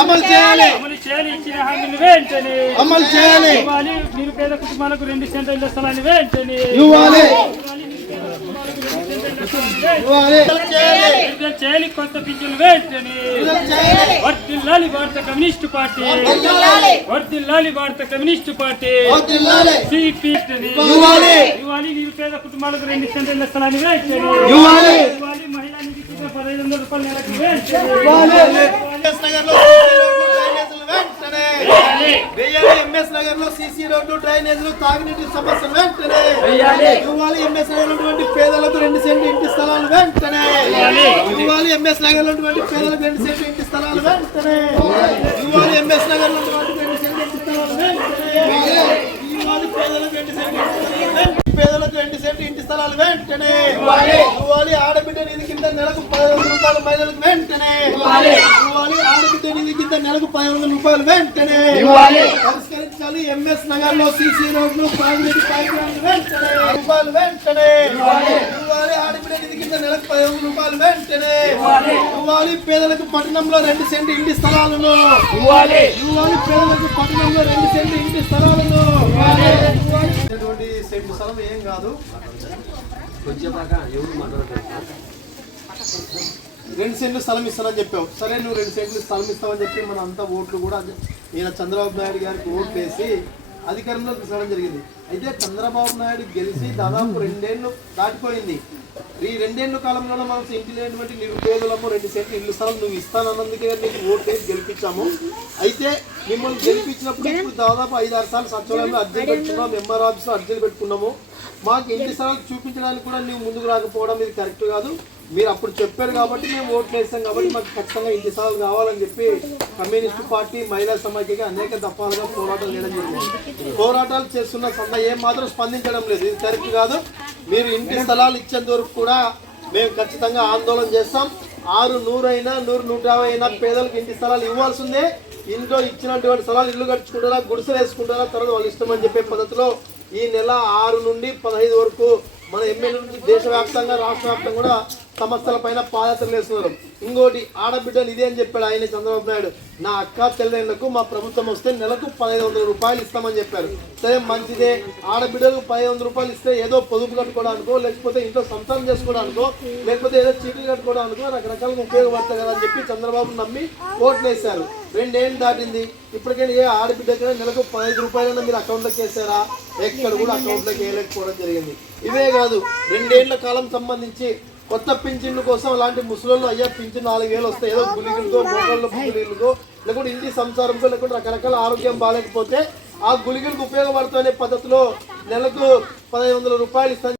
అమలు చేయాలి. ఇచ్చిన హామీలు వెంటనే అమలు చేయాలి. నిరుపేద కుటుంబాలకు 2 సెంట్ల ఇళ్ల స్థలాన్ని వెంటనే ఇవ్వాలి. చేయాలి. కొత్త పింఛన్లు వెంటనే వర్ధిల్లాలి భారత కమ్యూనిస్టు పార్టీ. వర్ధిల్లాలి భారత కమ్యూనిస్టు పార్టీ. ఇవ్వాలి. నిరుపేద కుటుంబాలకు 2 సెంట్ల ఇళ్ల స్థలాన్ని వెంటనే ఇవ్వాలి. మహిళా నిధికి 1500 రూపాయల నెలకు ఎంఎస్ నగర్ లో సీసీ రోడ్డు డ్రైనేజీలు తాగునీటి సమస్యలు వెంటనే ఇవ్వాలి. ఎంఎస్ నగర్ లో పేదలకు 2 సెంట్లు ఇంటి స్థలాలు వెంటనే ఇవ్వాలి. ఎంఎస్ నగర్ లో పేదలకు 2 సెంట్లు ఇంటి స్థలాలు వెంటనే ఇవ్వాలి. ఎంఎస్ నగర్ లో 2 సెంట్లు ఇంటి స్థలాలు వెంటనే ఇవ్వాలి. పేదలకు 2 సెంట్లు ఇంటి స్థలాలు వెంటనే ఇవ్వాలి. ఆడబిడ్డ నిధి కింద నెలకు 1500 రూపాయలు మహిళలకు వెంటనే ఇవ్వాలి. ఆడబిడ్డ నిధి కింద నెలకు 1500 రూపాయలు వెంటనే పరిష్కరించాలి. ఎంఎస్ నగర్ లో సీసీ రోడ్లు తాగునీటి పైపులైన్లు వెంటనే రూపాయలు వెంటనే ఇవ్వాలి. ఆడబిడ్డ నిధి కింద నెలకు 1500 రూపాయలు వెంటనే ఇవ్వాలి. పేదలకు పట్టణంలో 2 సెంట్లు ఇంటి స్థలాలను ఇవ్వాలి. పేదలకు పట్టణంలో 2 సెంట్లు ఇంటి స్థలాలను సెంటు స్థలం ఏం కాదు. 2 సెంట్లు స్థలం ఇస్తానని చెప్పావు. సరే, నువ్వు 2 సెంట్లు స్థలం ఇస్తావని చెప్పి మన అంతా ఓట్లు కూడా ఈయన చంద్రబాబు నాయుడు గారికి ఓట్లు వేసి అధికారంలోకి తీసుకురావడం జరిగింది. అయితే చంద్రబాబు నాయుడు గెలిచి దాదాపు 2 ఏళ్ళు దాటిపోయింది. ఈ 2 ఏళ్ళ కాలంలో మనం ఇంటి లేనటువంటి నిరుపేదలము 2 సెంట్లు ఇల్లు స్థలం నువ్వు ఇస్తానన్నందుకే నీకు ఓటు వేసి గెలిపించాము. అయితే మిమ్మల్ని గెలిపించినప్పుడు ఇప్పుడు దాదాపు 5-6 సార్లు సచివాలయంలో అర్జీలు పెట్టుకున్నాం, ఎంఆర్ ఆఫీస్లో అర్జీలు పెట్టుకున్నాము. మాకు ఇంటి స్థలాలు చూపించడానికి కూడా నువ్వు ముందుకు రాకపోవడం ఇది కరెక్ట్ కాదు. మీరు అప్పుడు చెప్పారు కాబట్టి మేము ఓట్లు వేస్తాం కాబట్టి మాకు ఖచ్చితంగా ఇంటి స్థలాలు కావాలని చెప్పి కమ్యూనిస్టు పార్టీ మహిళా సమాఖ్యకి అనేక దఫాలుగా పోరాటాలు చేయడం జరిగింది. పోరాటాలు చేస్తున్న ఏం మాత్రం స్పందించడం లేదు. ఇది కరెక్ట్ కాదు. మీరు ఇంటి స్థలాలు ఇచ్చేంత వరకు కూడా మేము ఖచ్చితంగా ఆందోళన చేస్తాం. 6, 100 అయినా 100, 150 అయినా పేదలకు ఇంటి స్థలాలు ఇవ్వాల్సిందే. ఇంట్లో ఇచ్చినటువంటి స్థలాలు ఇల్లు కట్టుకుంటారా, గుడిసెలు వేసుకుంటారా, తర్వాత వాళ్ళు ఇష్టం అని చెప్పే పద్ధతిలో ఈ నెల 6 నుండి 15 వరకు మన ఎమ్మెల్యే నుంచి దేశవ్యాప్తంగా రాష్ట్ర వ్యాప్తంగా కూడా సమస్యల పైన పాదయాత్రలు వేస్తున్నారు. ఇంకోటి ఆడబిడ్డలు ఇదే అని చెప్పాడు ఆయన చంద్రబాబు నాయుడు. నా అక్క చెల్లెళ్లకు మా ప్రభుత్వం వస్తే నెలకు 1500 రూపాయలు ఇస్తామని చెప్పారు. సరే, మంచిదే. ఆడబిడ్డలకు 1500 రూపాయలు ఇస్తే ఏదో పొదుపు కట్టుకోవడానికో, లేకపోతే ఇంట్లో సంతానం చేసుకోవడానికో, లేకపోతే ఏదో చీటీలు కట్టుకోవడానికో రకరకాలుగా ఉపయోగపడతాయి కదా అని చెప్పి చంద్రబాబు నమ్మి ఓట్లు వేశారు. 2 ఏళ్ళు దాటింది. ఇప్పటికైనా ఏ ఆడబిడ్డకైనా నెలకు 15 రూపాయలైనా మీరు అకౌంట్లోకి వేసారా? ఎక్కడ కూడా అకౌంట్లోకి వేయలేకపోవడం జరిగింది. ఇవే కాదు, 2 ఏళ్ల కాలం సంబంధించి కొత్త పింఛన్ల కోసం అలాంటి ముసలోళ్ళు అయ్యా పింఛన్ 4000 వస్తాయి, ఏదో గుళికలతో మోకాళ్ళ గుళికలతో లేకుంటే ఇంటి సంసారంతో లేకుంటే రకరకాల ఆరోగ్యం బాగాలేకపోతే ఆ గుళికలకు ఉపయోగపడుతునే పద్ధతిలో నెలకు 1500 రూపాయలు ఇస్తాను.